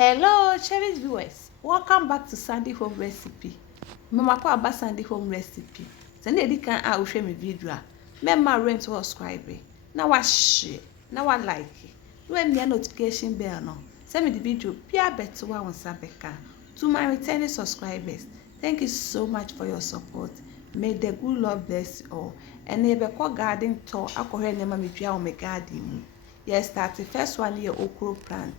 Hello, cherished viewers. Welcome back to Sandy Home Recipe. Mama ko aba Sandy Home Recipe. Send edi kan a wohwe me video a. Memma rent to subscribe. Na wa share, na wa like. No emi notification bell no. Send me the video bia beto wa won sabeka. To my returning subscribers, thank you so much for your support. May the good Lord bless you all. And ebe ko garden tour akohwe nema me dua o me garden mu. Yes, start the first one here okro plant.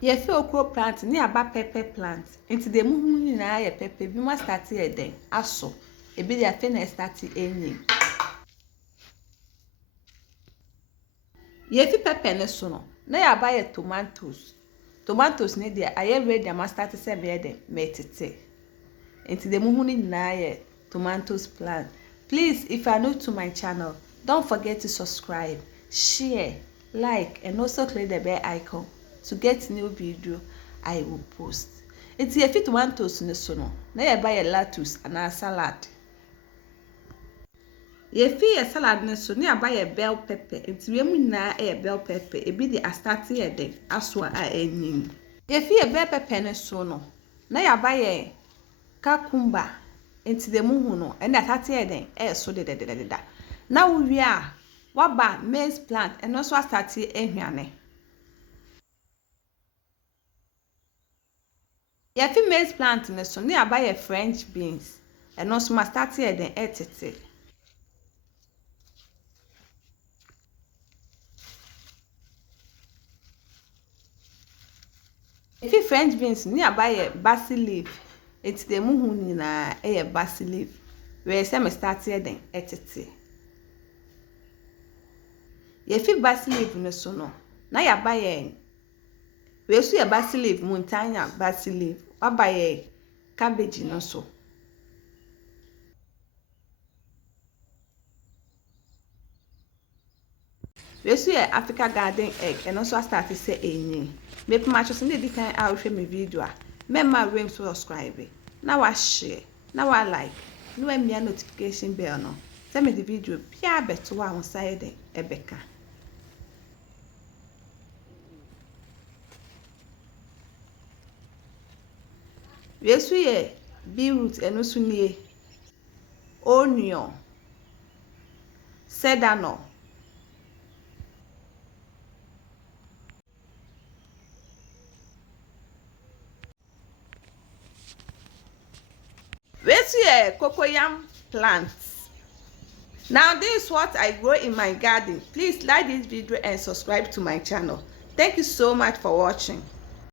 Yefi okro plant ni aba pepper plant. Nti de muhu nyina ye pepper bi mo start e den aso. Ebi de afe na start enyi. Yefi pepper ne so no. Na ya ba ye tomatoes. Tomatoes ne de aye ready am start se be den metete. Nti de muhu nyina ye tomatoes plant. Please, if you are new to my channel, don't forget to subscribe, share, like, and also click the bell icon to get new video I will post. It's a fit tomatoes ne so no. Na ye buy a lettuce and a salad. Ye fi a salad ne so na buy a bell pepper. It's we mu na e bell pepper. E bi de astart e den aso a enyim. Ye fi a bell pepper ne so no. Na ya buy a cucumber. It's the mu hu no. And that ate e den e so de. Na we a waba maize plant and also start e ehwane. Yefi maize plant ne so na buy French beans and also ma start here den etete. Yefi French beans na buy basil leaf. It's the muhu ni na basil leaf. We say me start here den etete. Yefi basil leaf ne so no na ya buy we so basil leaf montanya basil leaf. Wabaye cabbage no so. We so Africa garden egg and also start to say enyi. Me pamacho se dey kan a wohwe me video a. Memma rem subscribe. Na wa share, na wa like. No emi notification bell no. Send me the video bia beto wa on side ebeka. We so beetroot and also nie onion, cedano, we so cocoyam plants. Now this is what I grow in my garden. Please like this video and subscribe to my channel. Thank you so much for watching.